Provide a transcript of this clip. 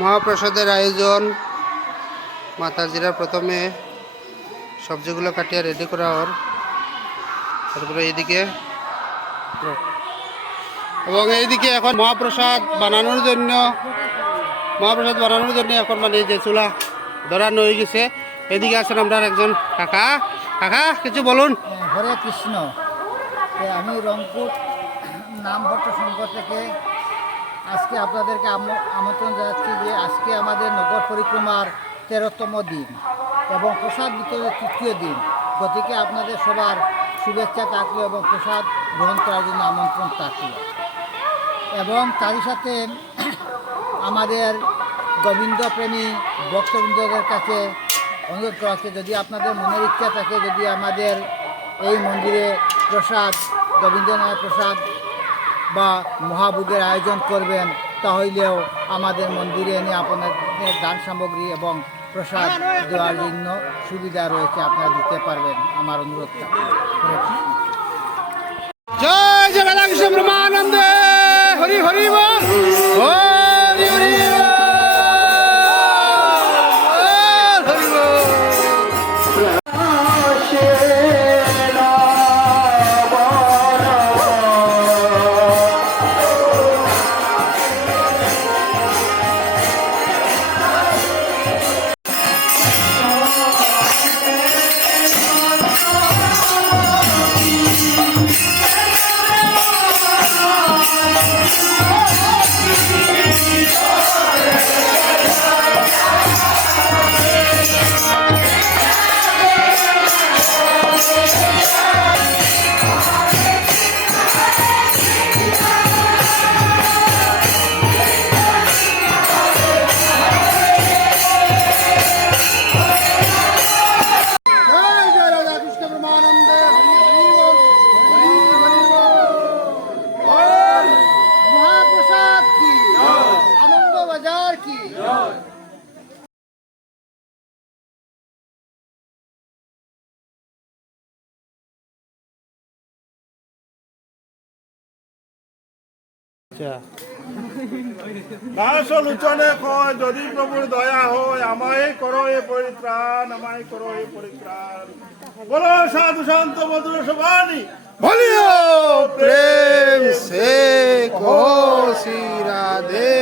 মহাপ্রসাদের আয়োজন। মাতাজিরা প্রথমে সবজিগুলো কাটিয়ে রেডি করা ওর। তারপরে এইদিকে এবং এইদিকে এখন মহাপ্রসাদ বানানোর জন্য, মহাপ্রসাদ বানানোর জন্য এখন মানে যে চুলা ধরানো হয়ে গেছে। এদিকে আছেন আপনার একজন কাকা। কাকা, কিছু বলুন। হরে কৃষ্ণ। আমি রংপুর নামভট্ট সংঘ থেকে আজকে আপনাদেরকে আম- আমন্ত্রণ জানাচ্ছি যে আজকে আমাদের নগর পরিক্রমার তেরোতম দিন এবং প্রসাদ বিতরণের তৃতীয় দিন। গতিকে আপনাদের সবার শুভেচ্ছা থাকল এবং প্রসাদ গ্রহণ করার জন্য আমন্ত্রণ থাকল। এবং তারই সাথে আমাদের গোবিন্দপ্রেমী ভক্তবৃন্দদের কাছে অনুরোধ করা হচ্ছে, যদি আপনাদের মনের ইচ্ছা থাকে, যদি আমাদের এই মন্দিরে প্রসাদ, গোবিন্দনাথ প্রসাদ বা মহাভোগের আয়োজন করবেন, তাহলেও আমাদের মন্দিরে এনে আপনাদের দান সামগ্রী এবং প্রসাদ দেওয়ার জন্য সুবিধা রয়েছে, আপনারা দিতে পারবেন। আমার অনুরোধ কি? আচ্ছা। দাস লোচনে যদি প্রভুর দয়া হয় আমায় করো এ পরিত্রাণ আমায় করো এ পরিত্রাণ। বলো সাধু শান্ত মধুর সবানি বলিও প্রেম সে কো রাধে।